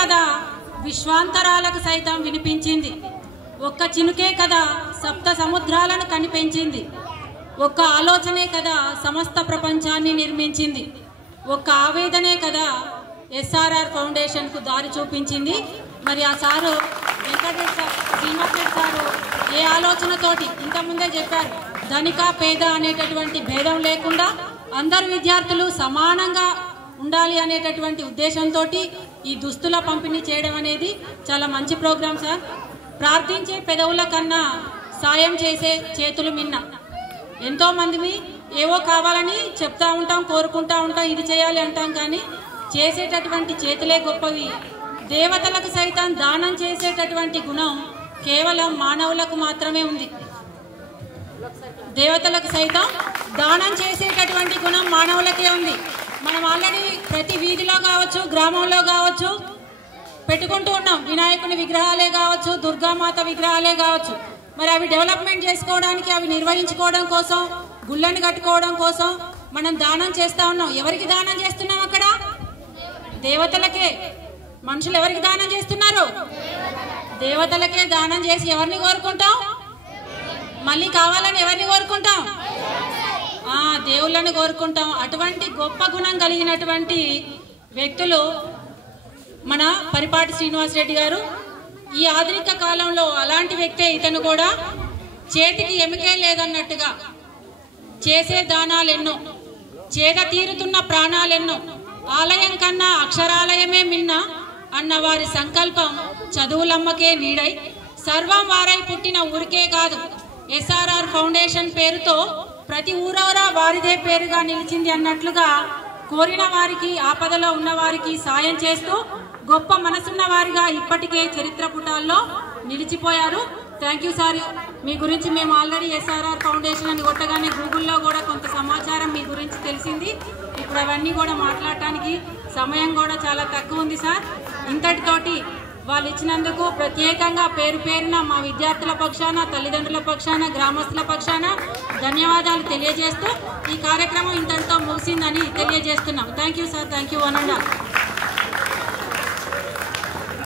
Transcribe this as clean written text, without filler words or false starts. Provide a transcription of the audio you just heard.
కదా విశ్వాంతరాలకు సైతం వినిపించింది, ఒక్క చినుకే కదా సప్త సముద్రాలను కనిపించింది, ఒక్క ఆలోచనే కదా సమస్త ప్రపంచాన్ని నిర్మించింది, ఒక్క ఆవేదనే కదా ఎస్ఆర్ఆర్ ఫౌండేషన్కు దారి చూపించింది. మరి ఆ sir Venkatareddy sir, Srinivasareddy sir ఏ ఆలోచనతోటి ఇంతకుముందే చెప్పారు, ధనిక పేద అనేటటువంటి భేదం లేకుండా అందరు విద్యార్థులు సమానంగా ఉండాలి అనేటటువంటి ఉద్దేశంతో ఈ దుస్తుల పంపిణీ చేయడం అనేది చాలా మంచి ప్రోగ్రాం సార్. ప్రార్థించే పెదవుల కన్నా సాయం చేసే చేతులు మిన్న. ఎంతో మంది ఏవో కావాలని చెప్తా ఉంటాం, కోరుకుంటా ఉంటాం, ఇది చేయాలి అంటాం, కానీ చేసేటటువంటి చేతులే గొప్పవి. దేవతలకు సైతం దానం చేసేటటువంటి గుణం కేవలం మానవులకు మాత్రమే ఉంది. దేవతలకు సైతం దానం చేసేటటువంటి గుణం మానవులకే ఉంది. మనం ఆల్రెడీ ప్రతి వీధిలో కావచ్చు, గ్రామంలో కావచ్చు పెట్టుకుంటూ ఉన్నాం. వినాయకుని విగ్రహాలే కావచ్చు, దుర్గామాత విగ్రహాలే కావచ్చు. మరి అవి డెవలప్మెంట్ చేసుకోవడానికి, అవి నిర్వహించుకోవడం కోసం, గుళ్ళని కట్టుకోవడం కోసం మనం దానం చేస్తూ ఉన్నాం. ఎవరికి దానం చేస్తున్నాం? అక్కడ దేవతలకే. మనుషులు ఎవరికి దానం చేస్తున్నారు? దేవతలకే దానం చేసి ఎవరిని కోరుకుంటాం? మళ్ళీ కావాలని ఎవరిని కోరుకుంటాం? దేవుళ్ళని కోరుకుంటాం. అటువంటి గొప్ప గుణం కలిగినటువంటి వ్యక్తులు మన పరిపాటి శ్రీనివాసరెడ్డి గారు. ఈ ఆధునిక కాలంలో అలాంటి వ్యక్తే ఇతను కూడా. చేతికి ఎముకే లేదన్నట్టుగా చేసే దానాలెన్నో, చేద తీరుతున్న ప్రాణాలెన్నో, ఆలయం కన్నా అక్షరాలయమే మిన్న అన్న వారి సంకల్పం చదువులమ్మకే నీడై సర్వం వారై పుట్టిన ఊరికే కాదు, ఎస్ఆర్ఆర్ ఫౌండేషన్ పేరుతో ప్రతి ఊరవరా వారిదే పేరుగా నిలిచింది అన్నట్లుగా కోరిన వారికి, ఆపదలో ఉన్న వారికి సాయం చేస్తూ గొప్ప మనసున్న వారిగా ఇప్పటికే చరిత్ర పుటాల్లో నిలిచిపోయారు. Thank you sir. మీ గురించి మేము ఆల్రెడీ ఎస్ఆర్ఆర్ ఫౌండేషన్ అని కొట్టగానే గూగుల్లో కూడా కొంత సమాచారం మీ గురించి తెలిసింది. ఇప్పుడు అవన్నీ కూడా మాట్లాడటానికి సమయం కూడా చాలా తక్కువ ఉంది సార్. ఇంతటితోటి వాళ్ళు ఇచ్చినందుకు ప్రత్యేకంగా పేరు పేరున మా విద్యార్థుల పక్షాన, తల్లిదండ్రుల పక్షాన, గ్రామస్తుల పక్షాన ధన్యవాదాలు తెలియజేస్తూ ఈ కార్యక్రమం ఇంతటితో ముగిసిందని తెలియజేస్తున్నాం. Thank you sir. Thank you.